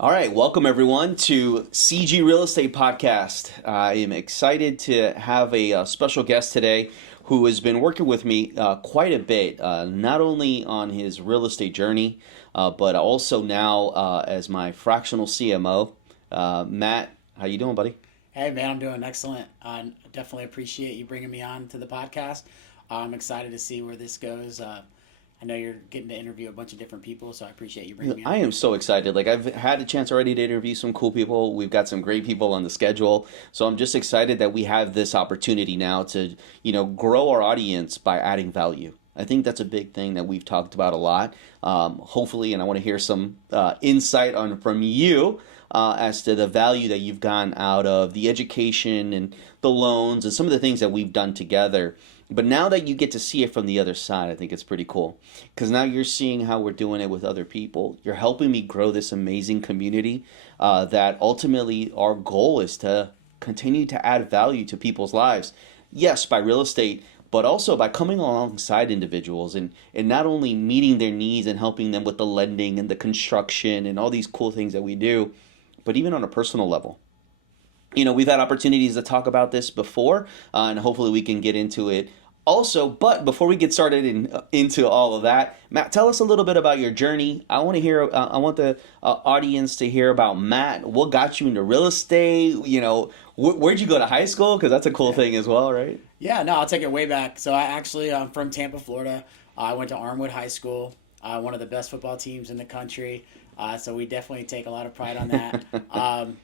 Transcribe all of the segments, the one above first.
All right, welcome everyone to CG Real Estate Podcast. I am excited to have a special guest today who has been working with me quite a bit, not only on his real estate journey, but also now as my fractional CMO. Matt, how you doing, buddy? Hey man, I'm doing excellent. I definitely appreciate you bringing me on to the podcast. I'm excited to see where this goes. I know you're getting to interview a bunch of different people, so I appreciate you bringing me I on. am so excited. Like I've had a chance already to interview some cool people. We've got some great people on the schedule. So I'm just excited that we have this opportunity now to, grow our audience by adding value. I think that's a big thing that we've talked about a lot. Hopefully, and I want to hear some insight on from you as to the value that you've gotten out of the education and the loans and some of the things that we've done together. But now that you get to see it from the other side, I think it's pretty cool. Because now you're seeing how we're doing it with other people. You're helping me grow this amazing community that ultimately our goal is to continue to add value to people's lives. Yes, by real estate, but also by coming alongside individuals and not only meeting their needs and helping them with the lending and the construction and all these cool things that we do, but even on a personal level. We've had opportunities to talk about this before, and hopefully we can get into it also. But before we get started into all of that, Matt, tell us a little bit about your journey. I want to hear. I want the audience to hear about Matt. What got you into real estate? Where'd you go to high school? Because that's a cool thing as well, right? Yeah, no, I'll take it way back. So I'm from Tampa, Florida. I went to Armwood High School, one of the best football teams in the country. So we definitely take a lot of pride on that.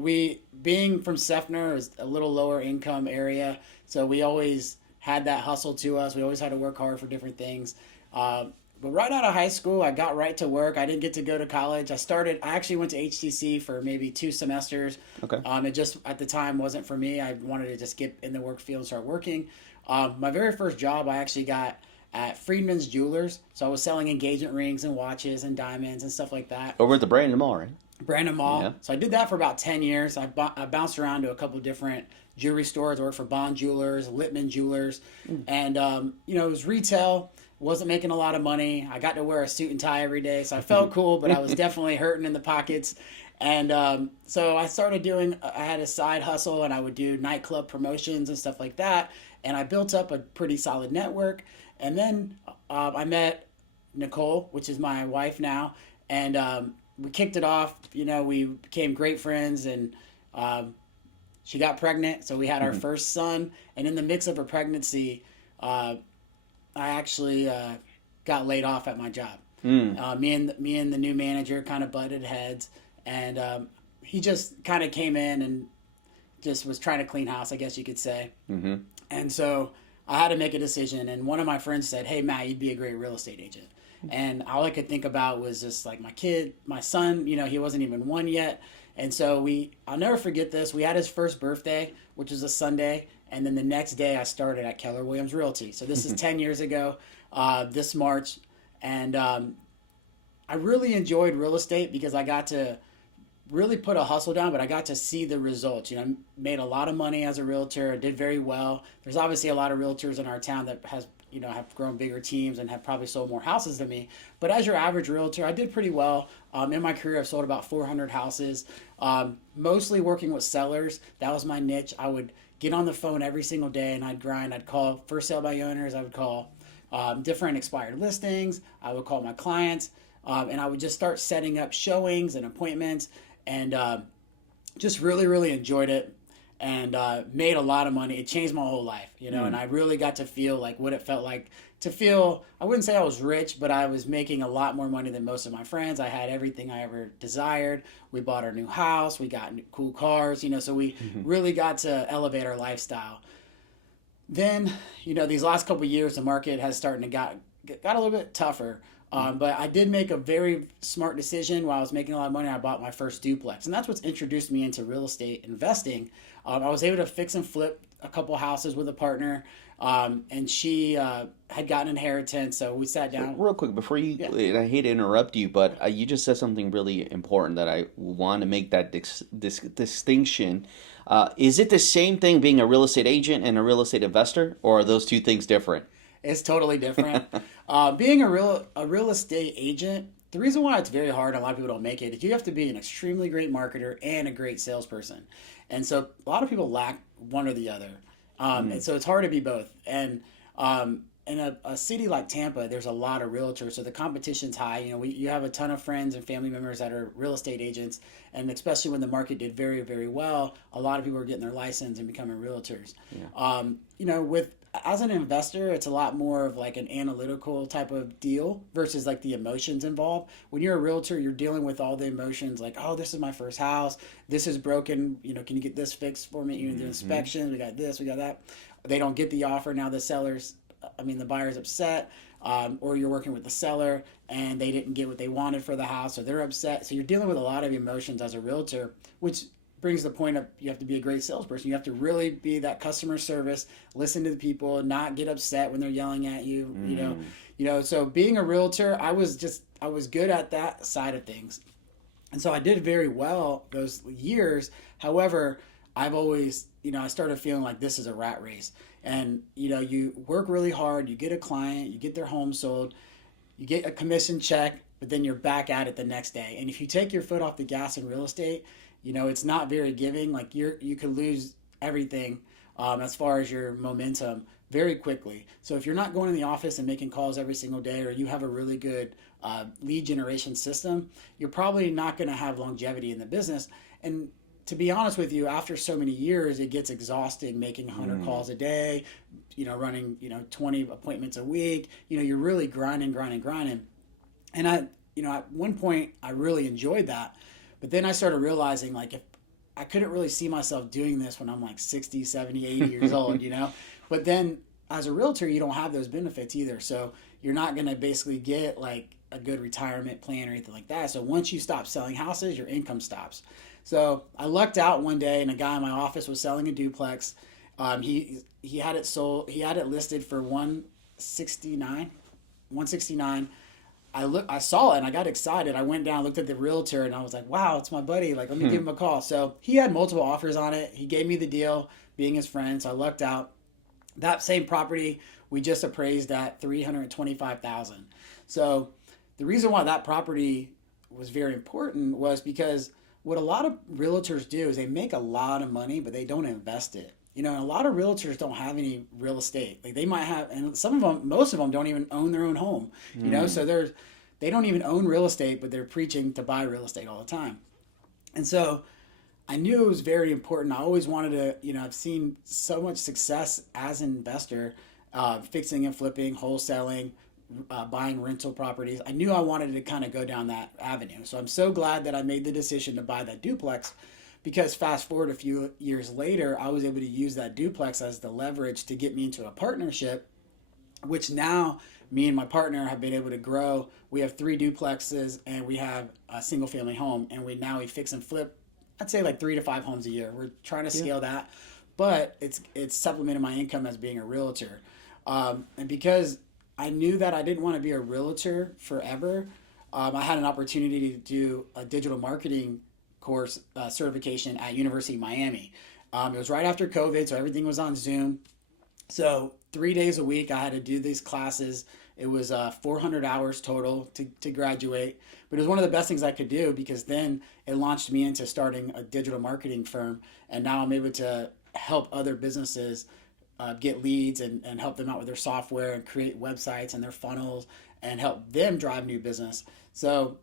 We being from Sefner is a little lower income area, so we always had that hustle to us. We always had to work hard for different things. But right out of high school, I got right to work. I didn't get to go to college. I actually went to HTC for maybe 2 semesters. Okay. It just at the time wasn't for me. I wanted to just get in the work field and start working. My very first job I actually got at Friedman's Jewelers. So I was selling engagement rings and watches and diamonds and stuff like that. Over at the Brandon Mall, right? Brandon Mall. Yeah. So I did that for about 10 years. I bounced around to a couple of different jewelry stores. I worked for Bond Jewelers, Littman Jewelers. And, it was retail. Wasn't making a lot of money. I got to wear a suit and tie every day. So I felt cool, but I was definitely hurting in the pockets. And so I had a side hustle and I would do nightclub promotions and stuff like that. And I built up a pretty solid network. And then I met Nicole, which is my wife now. And we kicked it off. We became great friends, and she got pregnant, so we had our first son. And in the mix of her pregnancy, I actually got laid off at my job. Me and the new manager kind of butted heads, and he just kind of came in and just was trying to clean house, I guess you could say. Mm-hmm. And so I had to make a decision, and one of my friends said, "Hey Matt, you'd be a great real estate agent." And all I could think about was just like my son, he wasn't even one yet. And so I'll never forget this. We had his first birthday, which was a Sunday. And then the next day I started at Keller Williams Realty. So this is 10 years ago, this March. And I really enjoyed real estate because I got to really put a hustle down, but I got to see the results. Made a lot of money as a realtor, did very well. There's obviously a lot of realtors in our town that have grown bigger teams and have probably sold more houses than me. But as your average realtor, I did pretty well. In my career, I've sold about 400 houses, mostly working with sellers. That was my niche. I would get on the phone every single day and I'd grind. I'd call first sale by owners. I would call different expired listings. I would call my clients, and I would just start setting up showings and appointments, and just really, really enjoyed it. And made a lot of money. It changed my whole life, and I really got to feel like what it felt like to feel, I wouldn't say I was rich, but I was making a lot more money than most of my friends. I had everything I ever desired. We bought our new house. We got cool cars, so we really got to elevate our lifestyle. Then, these last couple of years, the market has started to got a little bit tougher. But I did make a very smart decision while I was making a lot of money. I bought my first duplex. And that's what's introduced me into real estate investing. I was able to fix and flip a couple houses with a partner. And she had gotten inheritance. So we sat down. Real quick, before you, yeah. I hate to interrupt you, but you just said something really important that I want to make that distinction. Is it the same thing being a real estate agent and a real estate investor, or are those two things different? It's totally different. Being a real estate agent the reason why it's very hard, and a lot of people don't make it, is you have to be an extremely great marketer and a great salesperson. And so a lot of people lack one or the other. And so it's hard to be both. And in a city like Tampa, there's a lot of realtors, so the competition's high. You know, you have a ton of friends and family members that are real estate agents, and especially when the market did very, very well, a lot of people are getting their license and becoming realtors. You know, with as an investor, it's a lot more of like an analytical type of deal versus like the emotions involved. When you're a realtor, you're dealing with all the emotions like, oh, this is my first house. This is broken. You know, can you get this fixed for me? You know, the inspection, we got this, we got that. They don't get the offer. Now the buyer's upset. Or you're working with the seller and they didn't get what they wanted for the house, so they're upset. So you're dealing with a lot of emotions as a realtor, which brings the point of you have to be a great salesperson. You have to really be that customer service, listen to the people, not get upset when they're yelling at you. So being a realtor, I was good at that side of things. And so I did very well those years. However, I've always, I started feeling like this is a rat race. And, you work really hard, you get a client, you get their home sold, you get a commission check, but then you're back at it the next day. And if you take your foot off the gas in real estate, it's not very giving. Like you could lose everything as far as your momentum very quickly. So if you're not going to the office and making calls every single day, or you have a really good lead generation system, you're probably not going to have longevity in the business. And to be honest with you, after so many years, it gets exhausting making 100 calls a day, running, 20 appointments a week. You're really grinding. And at one point I really enjoyed that. But then I started realizing like if I couldn't really see myself doing this when I'm like 60, 70, 80 years old, But then as a realtor, you don't have those benefits either. So you're not going to basically get like a good retirement plan or anything like that. So once you stop selling houses, your income stops. So I lucked out one day, and a guy in my office was selling a duplex. He had it sold. He had it listed for 169. I saw it and I got excited. I went down, looked at the realtor, and I was like, "Wow, it's my buddy! Like, let me give him a call." So he had multiple offers on it. He gave me the deal, being his friend. So I lucked out. That same property we just appraised at $325,000. So the reason why that property was very important was because what a lot of realtors do is they make a lot of money, but they don't invest it. And a lot of realtors don't have any real estate. Like they might have, and some of them, most of them don't even own their own home. So they don't even own real estate, but they're preaching to buy real estate all the time. And so I knew it was very important. I always wanted to, I've seen so much success as an investor, fixing and flipping, wholesaling, buying rental properties. I knew I wanted to kind of go down that avenue. So I'm so glad that I made the decision to buy that duplex, because fast forward a few years later, I was able to use that duplex as the leverage to get me into a partnership, which now me and my partner have been able to grow. We have 3 duplexes and we have a single family home, and we fix and flip, I'd say like 3 to 5 homes a year. We're trying to scale that, but it's supplemented my income as being a realtor. And because I knew that I didn't want to be a realtor forever, I had an opportunity to do a digital marketing course certification at University of Miami. It was right after COVID, so everything was on Zoom. So 3 days a week I had to do these classes. It was 400 hours total to graduate, but it was one of the best things I could do, because then it launched me into starting a digital marketing firm, and now I'm able to help other businesses get leads and help them out with their software and create websites and their funnels and help them drive new business. So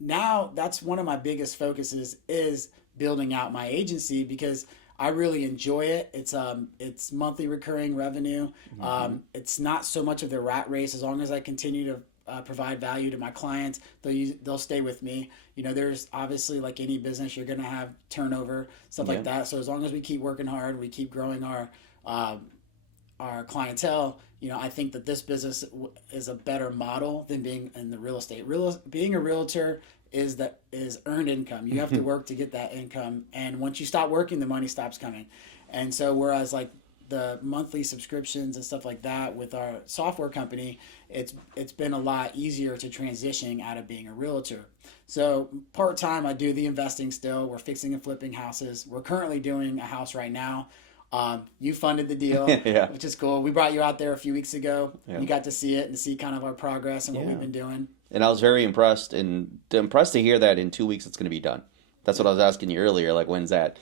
now that's one of my biggest focuses, is building out my agency, because I really enjoy it. It's monthly recurring revenue. It's not so much of the rat race. As long as I continue to provide value to my clients, they'll stay with me. There's obviously, like any business, you're going to have turnover, stuff like that. So as long as we keep working hard, we keep growing our clientele, I think that this business is a better model than being in the real estate. Being a realtor is earned income. You have to work to get that income, and once you stop working, the money stops coming. And so whereas like the monthly subscriptions and stuff like that with our software company, it's been a lot easier to transition out of being a realtor. So part-time I do the investing still. We're fixing and flipping houses. We're currently doing a house right now. You funded the deal, which is cool. We brought you out there a few weeks ago. You got to see it and see kind of our progress and what we've been doing. And I was very impressed and impressed to hear that in 2 weeks it's going to be done. That's what I was asking you earlier. Like, when's that,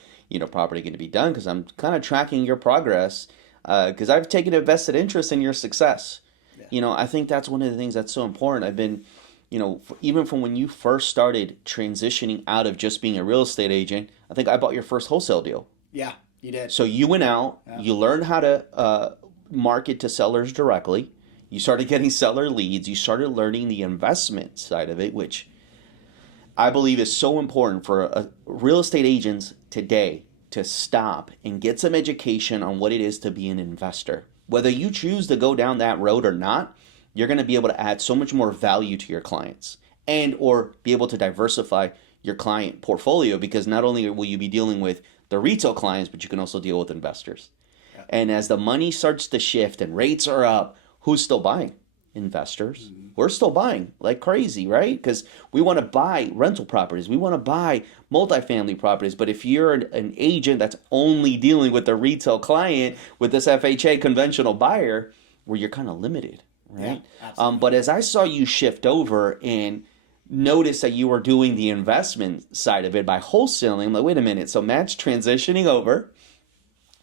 property going to be done? Because I'm kind of tracking your progress. Because I've taken a vested interest in your success. Yeah. I think that's one of the things that's so important. I've been, even from when you first started transitioning out of just being a real estate agent, I think I bought your first wholesale deal. Yeah, you did. So you went out, Yeah. you learned how to market to sellers directly. You started getting seller leads. You started learning the investment side of it, which I believe is so important for real estate agents today to stop and get some education on what it is to be an investor. Whether you choose to go down that road or not, you're going to be able to add so much more value to your clients and or be able to diversify your client portfolio, because not only will you be dealing with the retail clients, but you can also deal with investors. Yeah. And as the money starts to shift and rates are up, who's still buying? Investors. Mm-hmm. We're still buying like crazy, right? Because we want to buy rental properties. We want to buy multifamily properties. But if you're an agent that's only dealing with the retail client with this FHA conventional buyer, where you're kind of limited, right? Yeah, absolutely. But as I saw you shift over and notice that you were doing the investment side of it by wholesaling, I'm like, wait a minute. So Matt's transitioning over.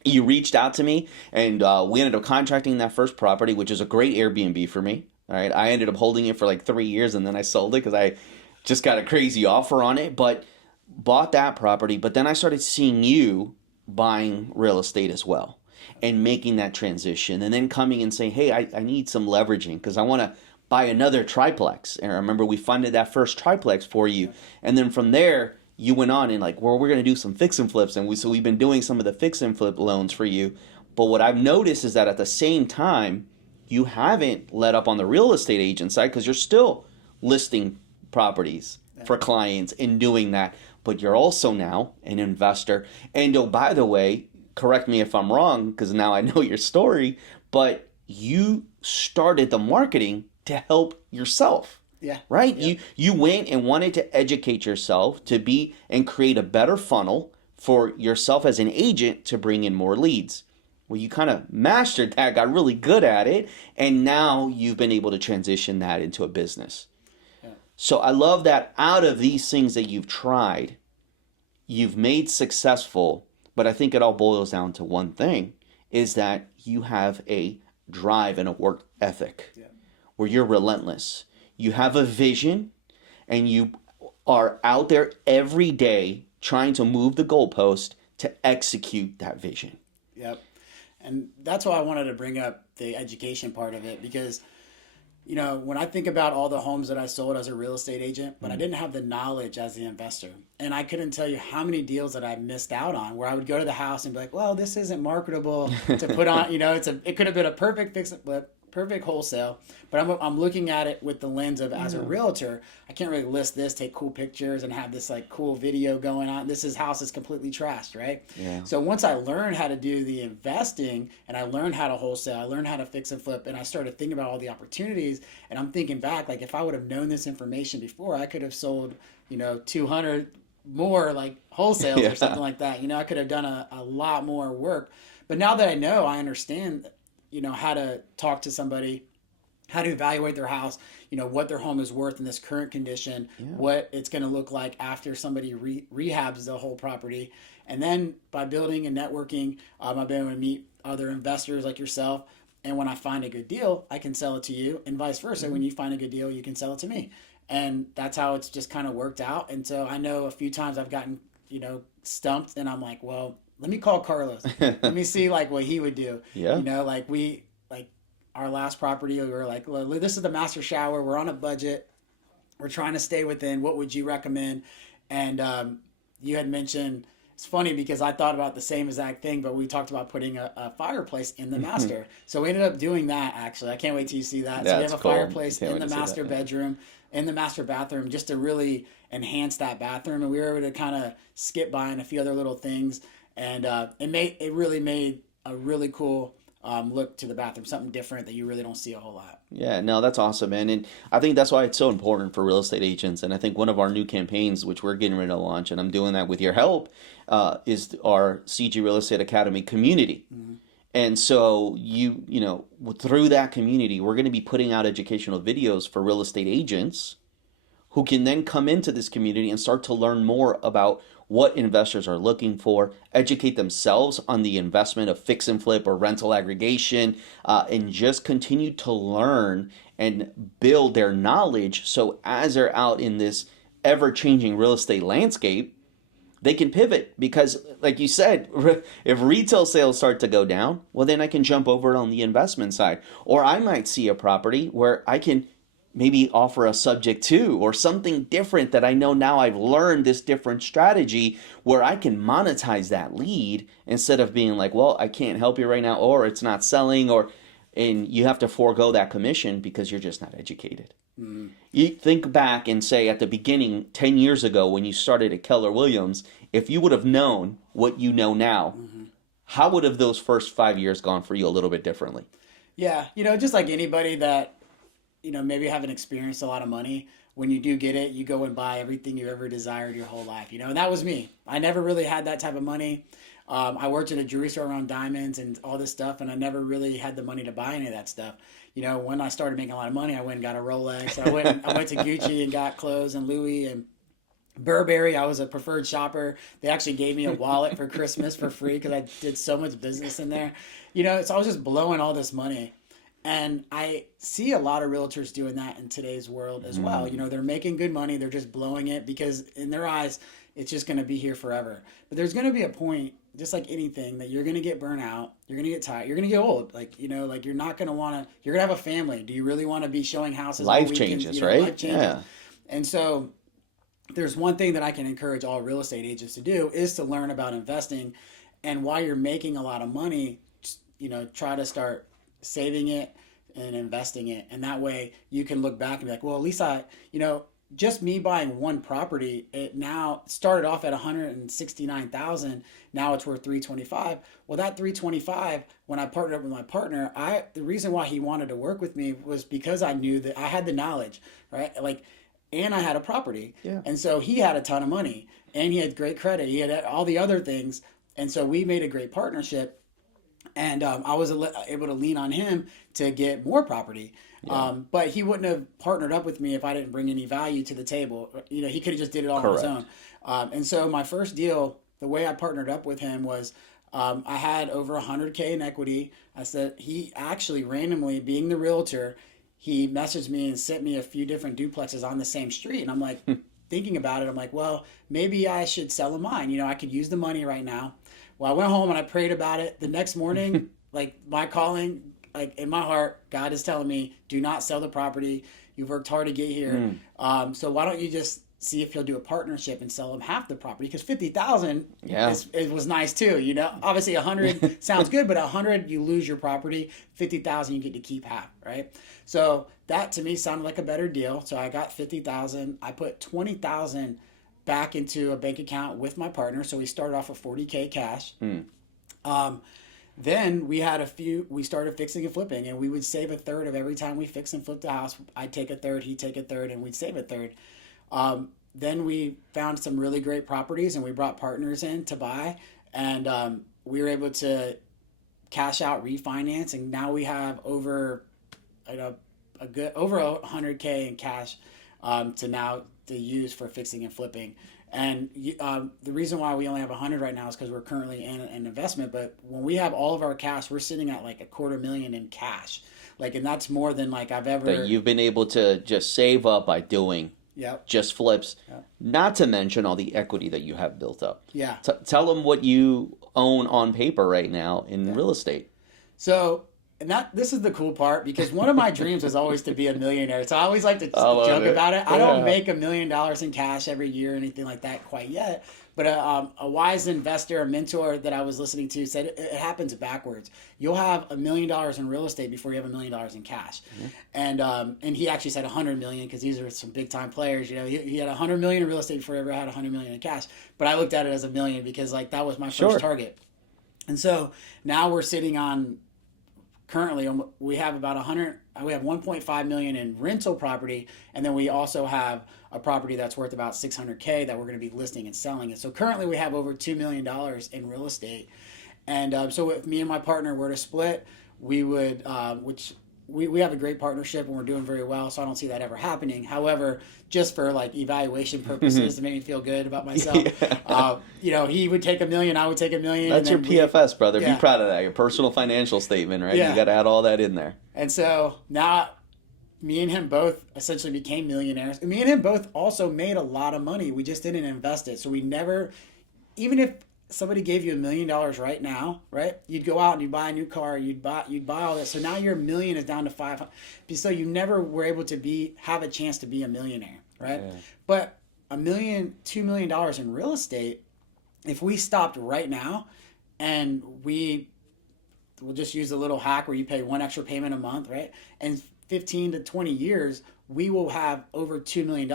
You reached out to me, and we ended up contracting that first property, which is a great Airbnb for me. All right, I ended up holding it for like 3 years, and then I sold it because I just got a crazy offer on it. But bought that property, but then I started seeing you buying real estate as well, and making that transition, and then coming and saying, "Hey, I need some leveraging because I want to buy another triplex." And I remember we funded that first triplex for you, and then from there, you went on and like, well, we're going to do some fix and flips. And we've been doing some of the fix and flip loans for you. But what I've noticed is that at the same time, you haven't let up on the real estate agent side because you're still listing properties for clients and doing that. But you're also now an investor. And oh, by the way, correct me if I'm wrong, because now I know your story, but you started the marketing to help yourself. Yeah. Right? Yeah. You went and wanted to educate yourself to be and create a better funnel for yourself as an agent to bring in more leads. Well, you kind of mastered that, got really good at it, and now you've been able to transition that into a business. Yeah. So I love that out of these things that you've tried, you've made successful, but I think it all boils down to one thing, is that you have a drive and a work ethic where you're relentless. You have a vision, and you are out there every day trying to move the goalpost to execute that vision. Yep. And that's why I wanted to bring up the education part of it, because, when I think about all the homes that I sold as a real estate agent, but I didn't have the knowledge as the investor. And I couldn't tell you how many deals that I missed out on where I would go to the house and be like, well, this isn't marketable to put on, it could have been a perfect fix, but perfect wholesale, but I'm looking at it with the lens of, as a realtor, I can't really list this, take cool pictures and have this like cool video going on. House is completely trashed, right? Yeah. So once I learned how to do the investing and I learned how to wholesale, I learned how to fix and flip, and I started thinking about all the opportunities, and I'm thinking back, like if I would have known this information before, I could have sold, 200 more like wholesales or something like that. I could have done a lot more work. But now that I know, I understand how to talk to somebody, how to evaluate their house, what their home is worth in this current condition, what it's going to look like after somebody rehabs the whole property. And then by building and networking, I've been able to meet other investors like yourself. And when I find a good deal, I can sell it to you, and vice versa. When you find a good deal, you can sell it to me. And that's how it's just kind of worked out. And so I know a few times I've gotten, stumped, and I'm like, well, let me call Carlos. Let me see like what he would do. Yeah. Like our last property, we were like, well, this is the master shower. We're on a budget. We're trying to stay within. What would you recommend? And you had mentioned, it's funny because I thought about the same exact thing, but we talked about putting a fireplace in the master. So we ended up doing that, actually. I can't wait till you see that. So we have a fireplace in the master bedroom, in the master bathroom, just to really enhance that bathroom. And we were able to kind of skip by on a few other little things. And it really made a really cool look to the bathroom, something different that you really don't see a whole lot. Yeah, no, that's awesome, man. And I think that's why it's so important for real estate agents. And I think one of our new campaigns, which we're getting ready to launch, and I'm doing that with your help, is our CG Real Estate Academy community. Mm-hmm. And so through that community, we're going to be putting out educational videos for real estate agents who can then come into this community and start to learn more about what investors are looking for, educate themselves on the investment of fix and flip or rental aggregation, and just continue to learn and build their knowledge. So as they're out in this ever changing real estate landscape, they can pivot because, like you said, if retail sales start to go down, well, then I can jump over on the investment side. Or I might see a property where I can maybe offer a subject to or something different that I know now I've learned this different strategy where I can monetize that lead instead of being like, well, I can't help you right now, or it's not selling, and you have to forego that commission because you're just not educated. Mm. You think back and say at the beginning, 10 years ago when you started at Keller Williams, if you would have known what you know now, how would have those first 5 years gone for you a little bit differently? Yeah, just like anybody that maybe haven't experienced a lot of money. When you do get it, you go and buy everything you ever desired your whole life, and that was me. I never really had that type of money. I worked at a jewelry store around diamonds and all this stuff, and I never really had the money to buy any of that stuff. When I started making a lot of money, I went and got a Rolex. I went to Gucci and got clothes and Louis and Burberry. I was a preferred shopper. They actually gave me a wallet for Christmas for free because I did so much business in there. So I was just blowing all this money. And I see a lot of realtors doing that in today's world as well. They're making good money. They're just blowing it because in their eyes, it's just going to be here forever. But there's going to be a point, just like anything, that you're going to get burnt out. You're going to get tired. You're going to get old. You're not going to want to, you're going to have a family. Do you really want to be showing houses? Life changes, right? Life changes. Yeah. And so there's one thing that I can encourage all real estate agents to do is to learn about investing. And while you're making a lot of money, try to start saving it and investing it. And that way you can look back and be like, well, at least just me buying one property, it now started off at 169,000. Now it's worth 325. Well, that 325, when I partnered up with my partner, the reason why he wanted to work with me was because I knew that I had the knowledge, right? And I had a property. Yeah. And so he had a ton of money and he had great credit. He had all the other things. And so we made a great partnership. And I was able to lean on him to get more property. Yeah. But he wouldn't have partnered up with me if I didn't bring any value to the table. He could have just did it all on his own. And so my first deal, the way I partnered up with him was I had over $100K in equity. I said, he actually randomly, being the realtor, he messaged me and sent me a few different duplexes on the same street. And I'm like, thinking about it, I'm like, well, maybe I should sell mine. I could use the money right now. Well, I went home and I prayed about it. The next morning, my calling, in my heart, God is telling me, do not sell the property. You've worked hard to get here. So why don't you just see if you'll do a partnership and sell them half the property? Because 50,000 it was nice too. Obviously 100 sounds good, but 100 you lose your property. 50,000 you get to keep half, right? So that to me sounded like a better deal. So I got 50,000. I put 20,000 back into a bank account with my partner. So we started off with 40K cash. Then we started fixing and flipping, and we would save a third of every time we fix and flip the house. I'd take a third, he'd take a third, and we'd save a third. Then we found some really great properties and we brought partners in to buy, and we were able to cash out, refinance, and now we have over 100K in cash to use for fixing and flipping. And the reason why we only have 100 right now is because we're currently in an investment. But when we have all of our cash, we're sitting at like $250,000 in cash. And that's more than I've ever. That you've been able to just save up by doing. Yep. Just flips. Yep. Not to mention all the equity that you have built up. Yeah. Tell them what you own on paper right now in real estate. So. And this is the cool part, because one of my dreams was always to be a millionaire. So I always like to joke about it. I don't make $1 million in cash every year or anything like that quite yet. But a wise investor, a mentor that I was listening to said it happens backwards. You'll have $1 million in real estate before you have $1 million in cash. Mm-hmm. And he actually said 100 million, because these are some big time players. He had 100 million in real estate before he ever had 100 million in cash. But I looked at it as $1 million because that was my first target. And so now we're sitting on. Currently, we have about 100. We have 1.5 million in rental property, and then we also have a property that's worth about 600K that we're going to be listing and selling. And so currently, we have over $2 million in real estate. And so if me and my partner were to split, we would, we have a great partnership and we're doing very well. So I don't see that ever happening. However, just for like evaluation purposes to make me feel good about myself, Yeah. he would take 1 million, I would take 1 million. That's your and then PFS, brother. Be yeah, proud of that. Your personal financial statement, right? You yeah. got to add all that in there. And so now me and him both essentially became millionaires. And me and him both also made a lot of money. We just didn't invest it. So we never, even if somebody gave you $1 million right now, right? You'd go out and you buy a new car, you'd buy all this. So now your million is down to 500. So you never were able to have a chance to be a millionaire, right? Yeah. But $2 million in real estate, if we stopped right now and we'll just use a little hack where you pay one extra payment a month, right? And 15 to 20 years, we will have over $2 million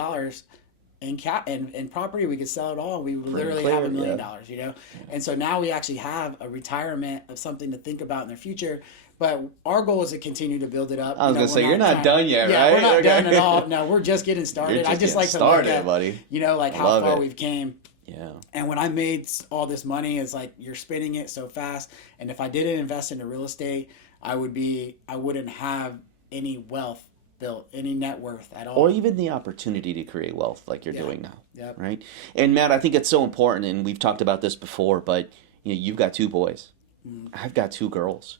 in property. We could sell it all. We would literally have $1 million, Yeah. And so now we actually have a retirement of something to think about in the future. But our goal is to continue to build it up. I was going to say, you're not done yet, yeah, right? We're not done at all. No, we're just getting started. I just like to look at, buddy. like how far we've came. Yeah. And when I made all this money, it's like you're spending it so fast. And if I didn't invest into real estate, I wouldn't have any wealth built, any net worth at all. Or even the opportunity to create wealth like you're doing now. Yep. Right? And Matt, I think it's so important, and we've talked about this before, but you've got 2 boys. I've got 2 girls.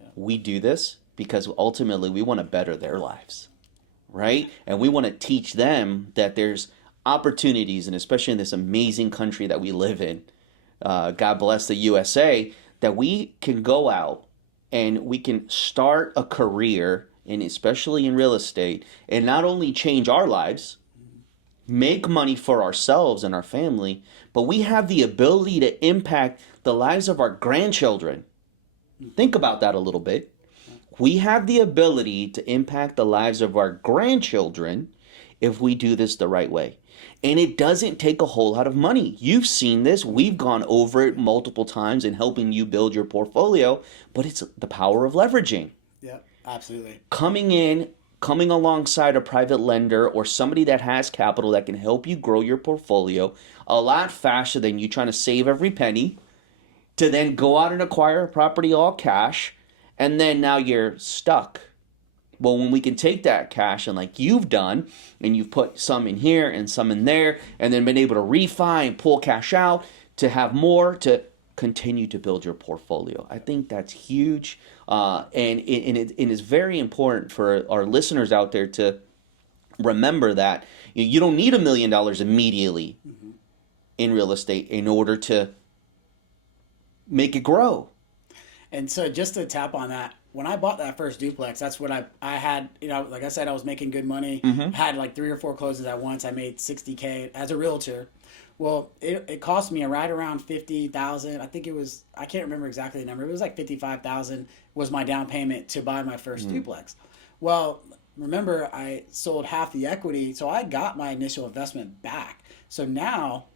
Yeah. We do this because ultimately we want to better their lives. Right? And we want to teach them that there's opportunities, and especially in this amazing country that we live in, God bless the USA, that we can go out and we can start a career, and especially in real estate, and not only change our lives, make money for ourselves and our family, but we have the ability to impact the lives of our grandchildren. Think about that a little bit. We have the ability to impact the lives of our grandchildren if we do this the right way. And it doesn't take a whole lot of money. You've seen this. We've gone over it multiple times in helping you build your portfolio, but it's the power of leveraging. Yeah, absolutely. Coming alongside a private lender or somebody that has capital that can help you grow your portfolio a lot faster than you trying to save every penny to then go out and acquire a property all cash, and then now you're stuck. Well, when we can take that cash and like you've done, and you've put some in here and some in there, and then been able to refi and pull cash out to have more to continue to build your portfolio. I think that's huge. And it is very important for our listeners out there to remember that you don't need $1 million immediately in real estate in order to make it grow. And so just to tap on that, when I bought that first duplex, that's what I had, like I said, I was making good money, had like 3 or 4 closings at once. I made $60K as a realtor. Well, it cost me right around $50,000. I think it was, I can't remember exactly the number. It was like $55,000 was my down payment to buy my first duplex. Well, remember I sold half the equity, so I got my initial investment back. So now,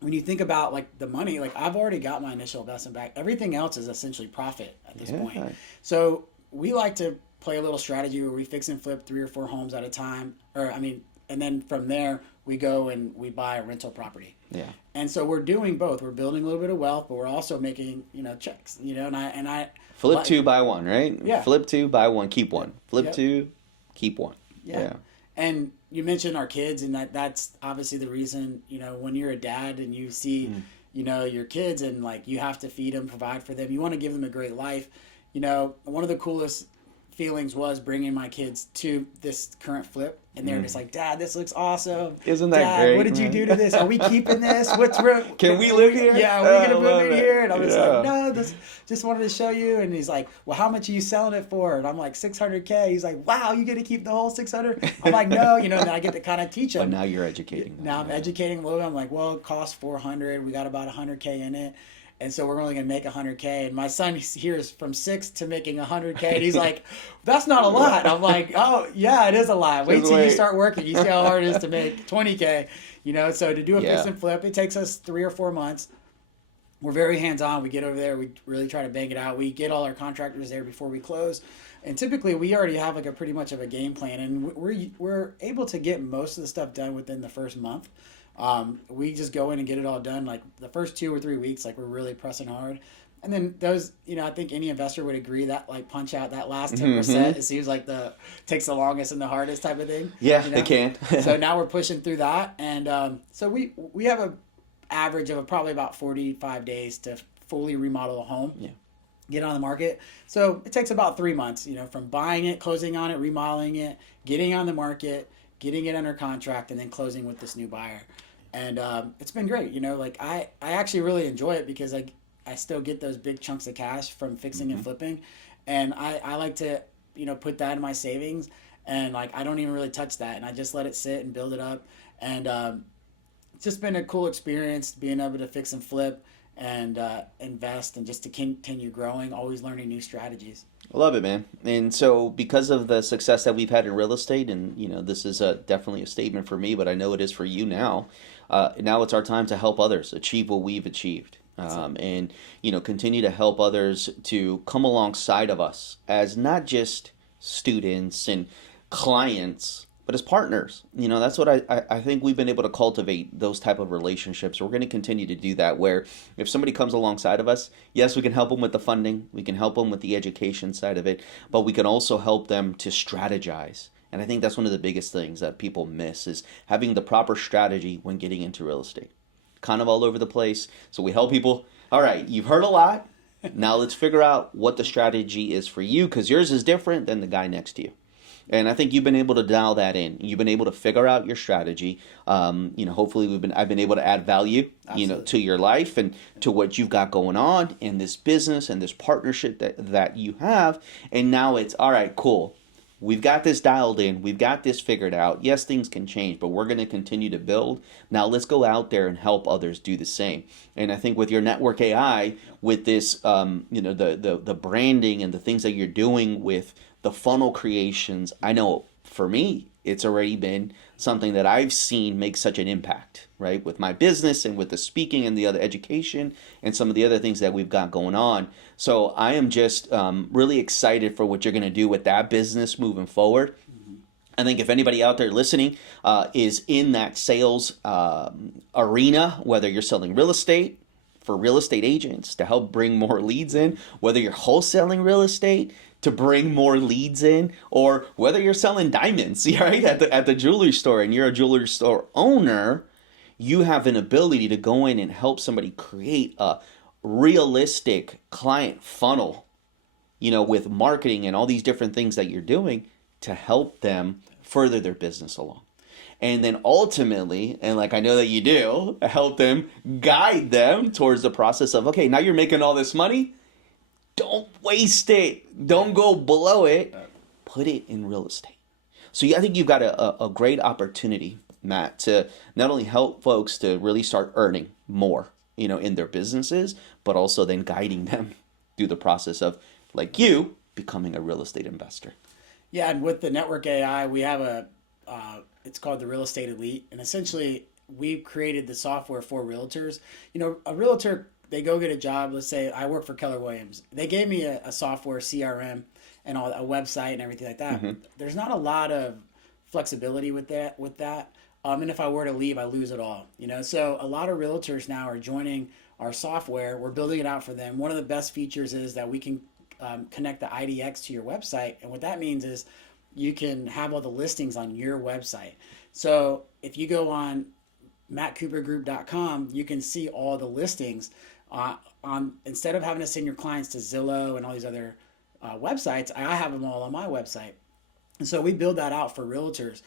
when you think about like the money, like I've already got my initial investment back. Everything else is essentially profit at this point. So we like to play a little strategy where we fix and flip 3 or 4 homes at a time, and then from there we go and we buy a rental property. Yeah. And so we're doing both. We're building a little bit of wealth, but we're also making, checks, and I flip 2, buy 1, right? Yeah. Flip 2, buy 1, keep 1. Flip 2, keep 1. Yeah. And you mentioned our kids, and that's obviously the reason, when you're a dad and you see, your kids and like you have to feed them, provide for them, you want to give them a great life. One of the coolest feelings was bringing my kids to this current flip, and they're just like, "Dad, this looks awesome. Isn't that Dad, great? What did you do to this? Are we keeping this? Can we live here? Yeah, are we gonna move in here?" And I'm just like, Yeah. "No, just wanted to show you." And he's like, "Well, how much are you selling it for?" And I'm like, $600K. He's like, "Wow, you get to keep the whole 600?" I'm like, "No," and I get to kind of teach him. But now you're educating them. Now I'm educating a little bit. I'm like, "Well, it costs 400. We got about 100K in it." And so we're only going to make 100K. And my son here is from 6 to making 100K. And he's like, "That's not a lot." I'm like, "Oh, yeah, it is a lot. Wait till you start working. You see how hard it is to make 20K." So to do a fix and flip, it takes us 3 or 4 months. We're very hands-on. We get over there. We really try to bang it out. We get all our contractors there before we close. And typically, we already have like a pretty much of a game plan. And we're able to get most of the stuff done within the first month. We just go in and get it all done. Like the first 2 or 3 weeks, like we're really pressing hard. And then those, I think any investor would agree that like punch out that last 10%, Hmm. it seems like the takes the longest and the hardest type of thing, Yeah, you it know. can. So now we're pushing through that, and so we have a average of probably about 45 days to fully remodel a home, Yeah. get it on the market. So it takes about 3 months, from buying it, closing on it, remodeling it, getting on the market, getting it under contract, and then closing with this new buyer. And it's been great. Like I actually really enjoy it because I still get those big chunks of cash from fixing and Hmm. flipping, and I like to put that in my savings, and like I don't even really touch that, and I just let it sit and build it up, and it's just been a cool experience being able to fix and flip and invest and just to continue growing, always learning new strategies. I love it, man. And so, because of the success that we've had in real estate, and this is definitely a statement for me, but I know it is for you now. Now it's our time to help others achieve what we've achieved, That's it. and continue to help others to come alongside of us as not just students and clients, but as partners. That's what I think we've been able to cultivate those type of relationships. We're going to continue to do that. Where if somebody comes alongside of us, yes, we can help them with the funding, we can help them with the education side of it, but we can also help them to strategize. And I think that's one of the biggest things that people miss is having the proper strategy when getting into real estate. Kind of all over the place. So we help people. All right, you've heard a lot. Now let's figure out what the strategy is for you, because yours is different than the guy next to you. And I think you've been able to dial that in. You've been able to figure out your strategy. Hopefully I've been able to add value, Absolutely. to your life and to what you've got going on in this business and this partnership that you have. And now it's all right, cool. We've got this dialed in. We've got this figured out. Yes, things can change, but we're going to continue to build. Now let's go out there and help others do the same. And I think with your network AI, with this, the branding and the things that you're doing with the funnel creations, I know for me, it's already been something that I've seen make such an impact, right? With my business and with the speaking and the other education and some of the other things that we've got going on. So I am just really excited for what you're going to do with that business moving forward. I think if anybody out there listening is in that sales arena, whether you're selling real estate for real estate agents to help bring more leads in, whether you're wholesaling real estate to bring more leads in, or whether you're selling diamonds, right, at the jewelry store and you're a jewelry store owner, you have an ability to go in and help somebody create a realistic client funnel, with marketing and all these different things that you're doing to help them further their business along. And then ultimately, and like I know that you do, help them guide them towards the process of, okay, now you're making all this money. Don't waste it. Yeah. Don't go below it. Put it in real estate. So yeah, I think you've got a great opportunity, Matt, to not only help folks to really start earning more, in their businesses, but also then guiding them through the process of, like you, becoming a real estate investor. Yeah, and with the network AI, we have it's called the Real Estate Elite, and essentially we've created the software for realtors. A realtor, they go get a job. Let's say I work for Keller Williams. They gave me a software CRM and all a website and everything like that. Mm-hmm. There's not a lot of flexibility with that. And if I were to leave, I lose it all. So a lot of realtors now are joining our software. We're building it out for them. One of the best features is that we can connect the IDX to your website. And what that means is you can have all the listings on your website. So if you go on mattcoopergroup.com, you can see all the listings on instead of having to send your clients to Zillow and all these other websites, I have them all on my website. And so we build that out for realtors.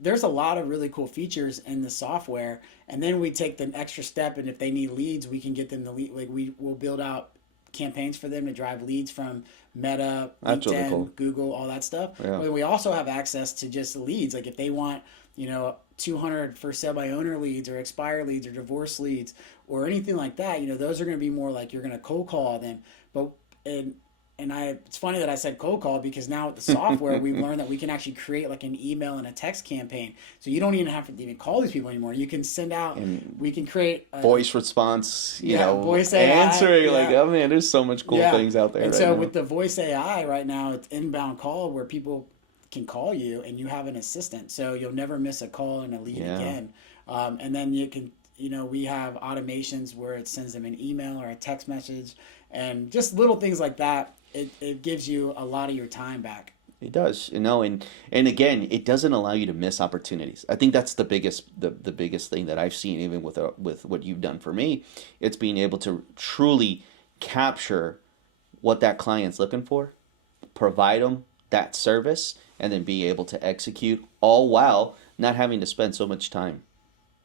There's a lot of really cool features in the software, and then we take the extra step, and if they need leads, we can get them the lead. Like we will build out campaigns for them to drive leads from Meta, That's really LinkedIn, cool. Google, all that stuff. Yeah. But we also have access to just leads. Like if they want, 200 for sale by owner leads or expire leads or divorce leads or anything like that, those are going to be more like you're going to cold call them. But and it's funny that I said cold call because now with the software we've learned that we can actually create like an email and a text campaign. So you don't even have to even call these people anymore. You can send out. And We can create voice response, voice AI, answering, like, yeah. oh man, there's so much cool things out there And right so now. with the voice AI right now, it's inbound call where people can call you and you have an assistant, so you'll never miss a call and a lead Yeah. again. And then you can we have automations where it sends them an email or a text message, and just little things like that. It gives you a lot of your time back. It does, and again, it doesn't allow you to miss opportunities. I think that's the biggest thing that I've seen, even with what you've done for me. It's being able to truly capture what that client's looking for, provide them that service, and then be able to execute, all while not having to spend so much time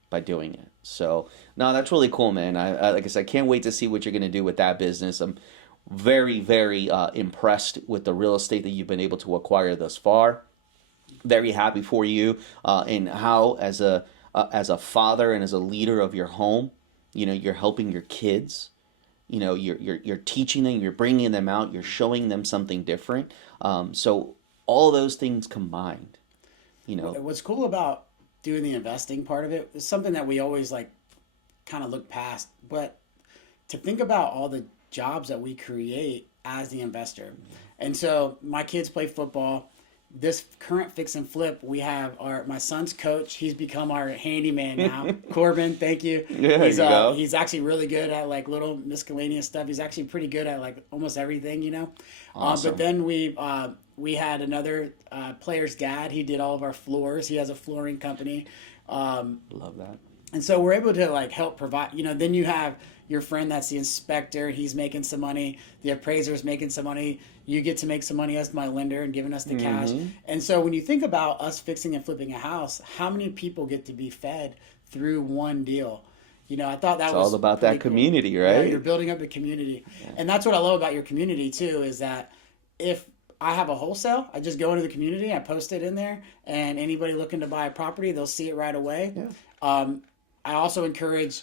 by doing it. So no, that's really cool, man. I like I said, I can't wait to see what you're gonna do with that business. I'm very, very impressed with the real estate that you've been able to acquire thus far. Very happy for you, and how as a father and as a leader of your home, you're helping your kids. You're teaching them, you're bringing them out, you're showing them something different. So all those things combined, you know. What's cool about doing the investing part of it is something that we always like kind of look past, but to think about all the jobs that we create as the investor. And so my kids play football. This current fix and flip, we have my son's coach. He's become our handyman now. Corbin, thank you. Yeah, you go. He's actually really good at like little miscellaneous stuff. He's actually pretty good at like almost everything. Awesome. But then we had another player's dad. He did all of our floors. He has a flooring company. Love that. And so we're able to like help provide, then you have your friend that's the inspector, he's making some money, the appraiser's making some money, you get to make some money as my lender and giving us the cash. And so when you think about us fixing and flipping a house, how many people get to be fed through one deal? I thought that was all about that community, cool. right? Yeah, you're building up a community. Yeah. And that's what I love about your community too, is that if I have a wholesale, I just go into the community, I post it in there, and anybody looking to buy a property, they'll see it right away. Yeah. I also encourage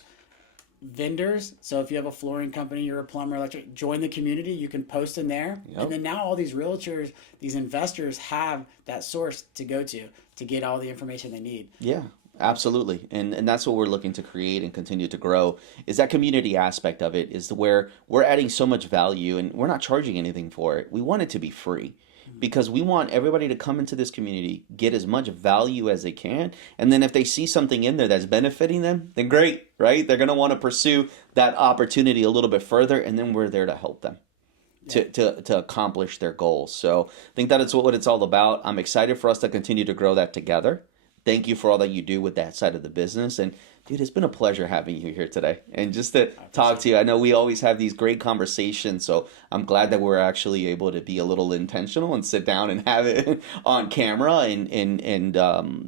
vendors. So if you have a flooring company, you're a plumber, electric, join the community. You can post in there. Yep. And then now all these realtors, these investors have that source to go to get all the information they need. Yeah, absolutely. And that's what we're looking to create and continue to grow, is that community aspect of it, is where we're adding so much value and we're not charging anything for it. We want it to be free, because we want everybody to come into this community, get as much value as they can, and then if they see something in there that's benefiting them, then great, right? They're going to want to pursue that opportunity a little bit further, and then we're there to help them to accomplish their goals. So I think that is what it's all about. I'm excited for us to continue to grow that together. Thank you for all that you do with that side of the business. And dude, it's been a pleasure having you here today and just to talk to you. I know we always have these great conversations, so I'm glad that we're actually able to be a little intentional and sit down and have it on camera. And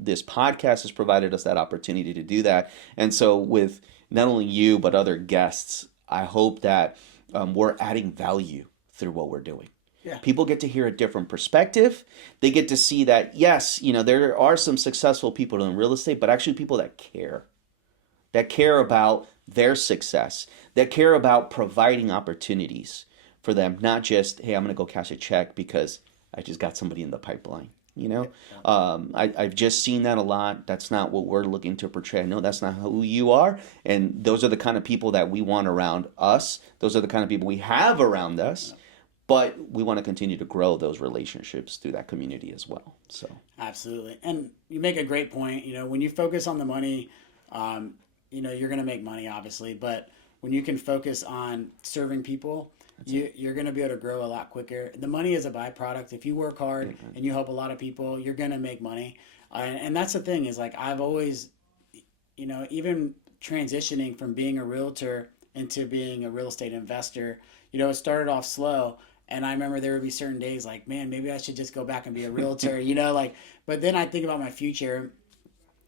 this podcast has provided us that opportunity to do that. And so with not only you, but other guests, I hope that we're adding value through what we're doing. Yeah. People get to hear a different perspective. They get to see that, yes, there are some successful people in real estate, but actually people that care about their success, that care about providing opportunities for them, not just, hey, I'm going to go cash a check because I just got somebody in the pipeline. I've just seen that a lot. That's not what we're looking to portray. No, that's not who you are. And those are the kind of people that we want around us. Those are the kind of people we have around us. But we want to continue to grow those relationships through that community as well. So absolutely. And you make a great point. When you focus on the money, you're going to make money, obviously. But when you can focus on serving people, you're going to be able to grow a lot quicker. The money is a byproduct. If you work hard and you help a lot of people, you're going to make money. And that's the thing, is like I've always, even transitioning from being a realtor into being a real estate investor, it started off slow. And I remember there would be certain days like, man, maybe I should just go back and be a realtor, but then I think about my future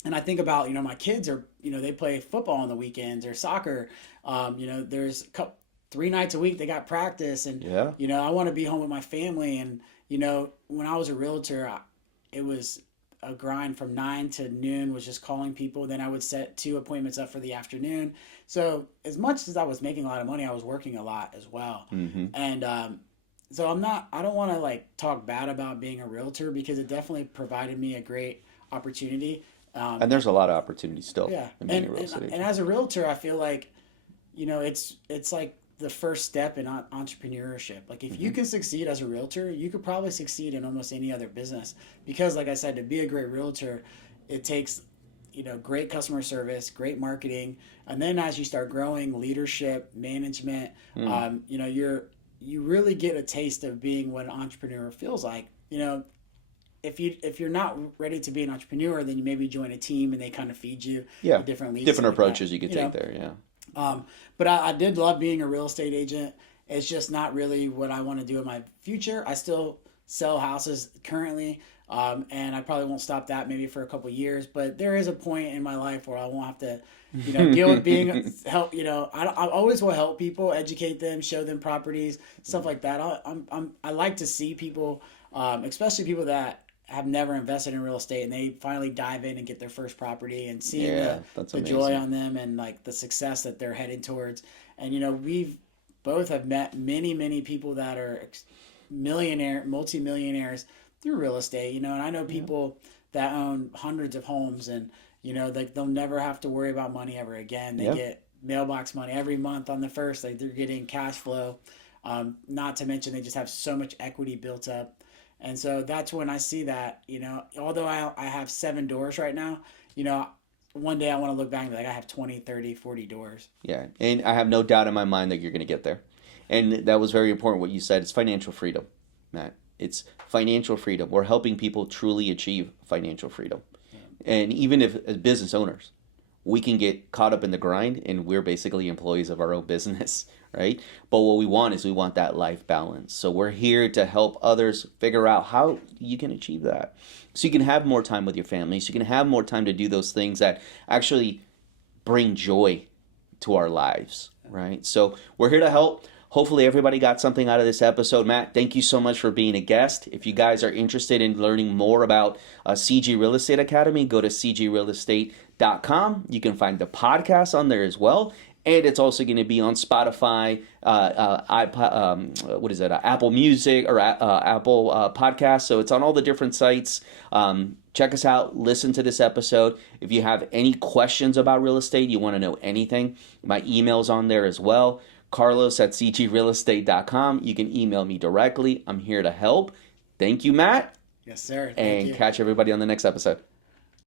and I think about, my kids are, they play football on the weekends or soccer. There's 3 nights a week they got practice and, I want to be home with my family. And, when I was a realtor, it was a grind from 9 to noon, was just calling people. Then I would set 2 appointments up for the afternoon. So as much as I was making a lot of money, I was working a lot as well. Mm-hmm. And, so I don't want to like talk bad about being a realtor, because it definitely provided me a great opportunity. And there's a lot of opportunities still. Yeah. In being a real estate agent. And as a realtor, I feel like, it's like the first step in entrepreneurship. Like if you can succeed as a realtor, you could probably succeed in almost any other business, because like I said, to be a great realtor, it takes great customer service, great marketing, and then as you start growing, leadership, management, you really get a taste of being what an entrepreneur feels like. If you're not ready to be an entrepreneur, then you maybe join a team and they kind of feed you Yeah. the different leads. Different Like approaches that, you could take there. Yeah. but I did love being a real estate agent. It's just not really what I want to do in my future. I still sell houses currently, and I probably won't stop that maybe for a couple of years. But there is a point in my life where I won't have to, deal with being help. I always will help people, educate them, show them properties, stuff like that. I like to see people, especially people that have never invested in real estate and they finally dive in and get their first property and seeing Yeah, that's the amazing. joy on them and like the success that they're heading towards. And we've both have met many people that are multimillionaires through real estate. And I know people that own hundreds of homes, and like they'll never have to worry about money ever again. They Yeah. get mailbox money every month on the first. Like they're getting cash flow. Not to mention they just have so much equity built up. And so that's when I see that, although I have 7 doors right now, one day I want to look back and be like, I have 20, 30, 40 doors. Yeah. And I have no doubt in my mind that you're going to get there. And that was very important what you said. It's financial freedom, Matt. It's financial freedom. We're helping people truly achieve financial freedom. And even if as business owners, we can get caught up in the grind and we're basically employees of our own business, right? But what we want is we want that life balance. So we're here to help others figure out how you can achieve that. So you can have more time with your family, so you can have more time to do those things that actually bring joy to our lives, right? So we're here to help. Hopefully everybody got something out of this episode. Matt, thank you so much for being a guest. If you guys are interested in learning more about CG Real Estate Academy, go to cgrealestate.com. You can find the podcast on there as well. And it's also going to be on Spotify, Apple Music or Apple Podcasts. So it's on all the different sites. Check us out. Listen to this episode. If you have any questions about real estate, you want to know anything, my email's on there as well. Carlos at cgrealestate.com. You can email me directly. I'm here to help. Thank you, Matt. Yes, sir. Thank And you. catch everybody on the next episode.